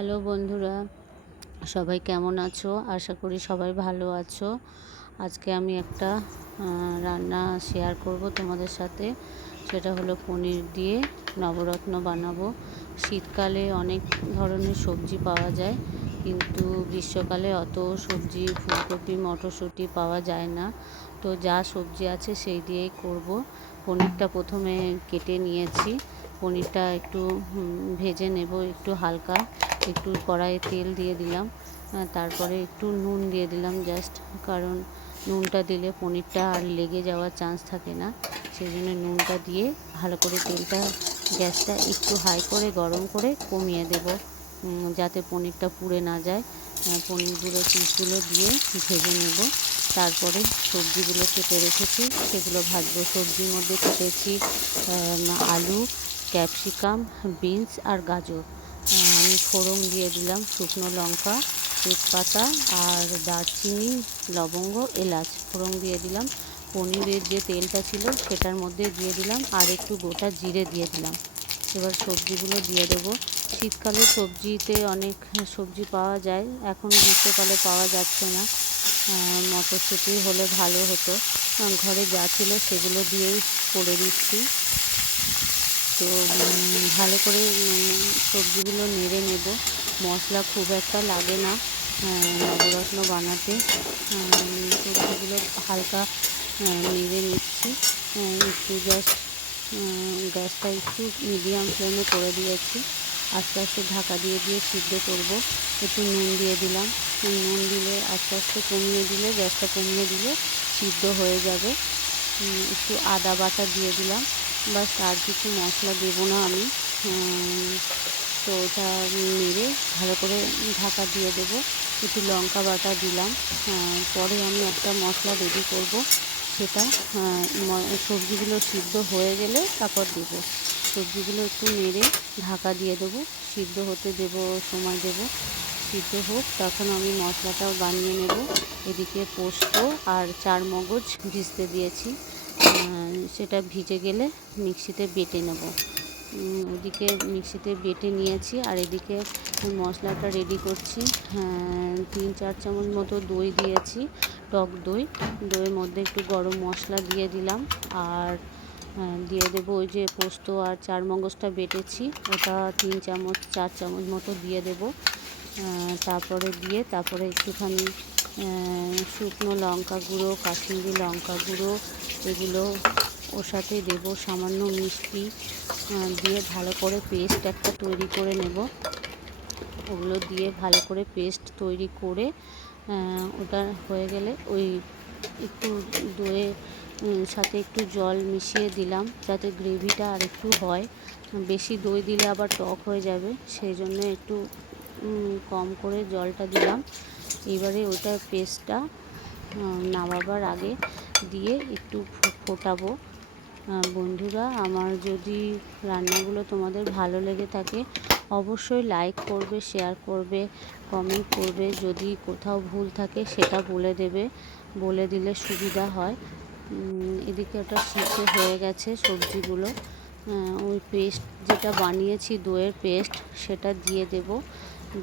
Hello বন্ধুরা, সবাই কেমন আছো? আশা করি সবাই ভালো আছো। আজকে আমি একটা রান্না শেয়ার করব তোমাদের সাথে। সেটা হলো পনির দিয়ে নবরত্ন বানাবো। শীতকালে অনেক ধরনের সবজি পাওয়া যায়, কিন্তু গ্রীষ্মকালে অত সবজি, ফুলকপি, মটরশুঁটি পাওয়া যায় না। তো যা সবজি আছে সেই দিয়েই করব। পনিরটা প্রথমে কেটে নিয়েছি। পনিরটা একটু ভেজে নেব, একটু হালকা, একটু কড়াইয়ে তেল দিয়ে দিলাম। তারপরে একটু নুন দিয়ে দিলাম জাস্ট, কারণ নুনটা দিলে পনিরটা আর লেগে যাওয়ার চান্স থাকে না। সেই জন্য নুনটা দিয়ে ভালো করে তেলটা, গ্যাসটা একটু হাই করে, গরম করে কমিয়ে দেব। যাতে পনিরটা পুড়ে না যায়। পনিরগুলো পিসগুলো দিয়ে ভেজে নেব। তারপরে সবজিগুলো কেটে রেখেছি। সেগুলো ভাজবো। সবজির মধ্যে কেটেছি আলু ক্যাপসিকাম, বিনস আর গাজর। আমি ফোড়ন দিয়ে দিলাম শুকনো লঙ্কা, তেজপাতা আর দারচিনি, লবঙ্গ, এলাচ। ফোড়ন দিয়ে দিলাম। পনিরের যে তেলটা ছিল সেটার মধ্যে দিয়ে দিলাম আর একটু গোটা জিরে দিয়ে দিলাম। এবার সবজিগুলো দিয়ে দেবো। শীতকালে সবজিতে অনেক সবজি পাওয়া যায়, এখন গ্রীষ্মকালে পাওয়া যাচ্ছে না। মটরশুঁটি হলে ভালো হতো। ঘরে যা ছিল সেগুলো দিয়েই করে দিচ্ছি। তো ভালো করে সবজিগুলো নেড়ে নেব। মশলা খুব একটা লাগে না নবরত্ন বানাতে। সবজিগুলো হালকা নেড়ে নিচ্ছি। একটু জাস্ট গ্যাসটা একটু মিডিয়াম ফ্লেমে করে দিয়েছি। আস্তে আস্তে ঢাকা দিয়ে দিয়ে সিদ্ধ করব। একটু নুন দিয়ে দিলাম। নুন দিলে আস্তে আস্তে কমিয়ে দিলে, গ্যাসটা কমিয়ে দিলে সিদ্ধ হয়ে যাবে। একটু আদা বাটা দিয়ে দিলাম। বাস আর কিছু মশলা দেবো না আমি। তো ওটা নেড়ে ভালো করে ঢাকা দিয়ে দেবো। একটু লঙ্কা বাটা দিলাম। পরে আমি একটা মশলা রেডি করব। সেটা সবজিগুলো সিদ্ধ হয়ে গেলে তারপর দেবো। সবজিগুলো একটু নেড়ে ঢাকা দিয়ে দেবো। সিদ্ধ হতে দেবো, সময় দেবো। সিদ্ধ হোক, তখন আমি মশলাটাও বানিয়ে নেব। এদিকে পোস্ত আর চার মগজ ভিজতে দিয়েছি। সেটা ভিজে গেলে মিক্সিতে বেটে নেব। ওদিকে মিক্সিতে বেটে নিয়েছি আর এদিকে মশলাটা রেডি করছি। হ্যাঁ, তিন চার চামচ মতো দই দিয়েছি টক দই। দইয়ের মধ্যে একটু গরম মশলা দিয়ে দিলাম আর দিয়ে দেবো ওই যে পোস্ত আর চার মগজটা বেটেছি। ওটা তিন চামচ চার চামচ মতো দিয়ে দেবো। তারপরে দিয়ে তারপরে একটুখানি শুকনো লঙ্কা গুঁড়ো কাশ্মীরি লঙ্কা গুঁড়ো এগুলো ওর সাথে দেবো সামান্য মিষ্টি দিয়ে ভালো করে পেস্ট একটা তৈরি করে নেব। ওগুলো দিয়ে ভালো করে পেস্ট তৈরি করে ওটা হয়ে গেলে ওই একটু দইয়ে উম, সাথে একটু জল মিশিয়ে দিলাম যাতে গ্রেভিটা আর একটু হয়। বেশি দই দিলে আবার টক হয়ে যাবে সেই জন্য একটু কম করে জলটা দিলাম। এবারে ওটা পেস্টটা নামাবার আগে দিয়ে একটু ফোটাবো। বন্ধুরা, আমার যদি রান্নাগুলো তোমাদের ভালো লেগে থাকে, অবশ্যই লাইক করবে শেয়ার করবে কমেন্ট করবে। যদি কোথাও ভুল থাকে, সেটা বলে দেবে। বলে দিলে সুবিধা হয়। এদিকে ওটা সিদ্ধ হয়ে গেছে সবজিগুলো। ওই পেস্ট যেটা বানিয়েছি, দইয়ের পেস্ট, সেটা দিয়ে দেব।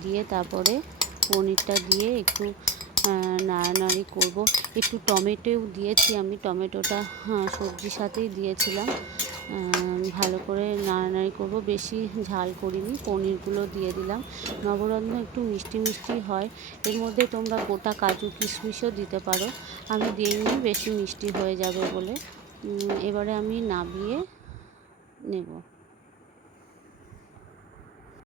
দিয়ে তারপরে পনিরটা দিয়ে একটু নাড়ানাড়ি করব। একটু টমেটোও দিয়েছি আমি, টমেটোটা হ্যাঁ সবজির সাথেই দিয়েছিলাম। ভালো করে নাড়ানাড়ি করব, বেশি ঝাল করিনি, পনিরগুলো দিয়ে দিলাম। নবরত্ন একটু মিষ্টি মিষ্টি হয়, এর মধ্যে তোমরা গোটা কাজু কিশমিশও দিতে পারো। আমি দিইনি, বেশি মিষ্টি হয়ে যাবে বলে। এবারে আমি নাবিয়ে নেব।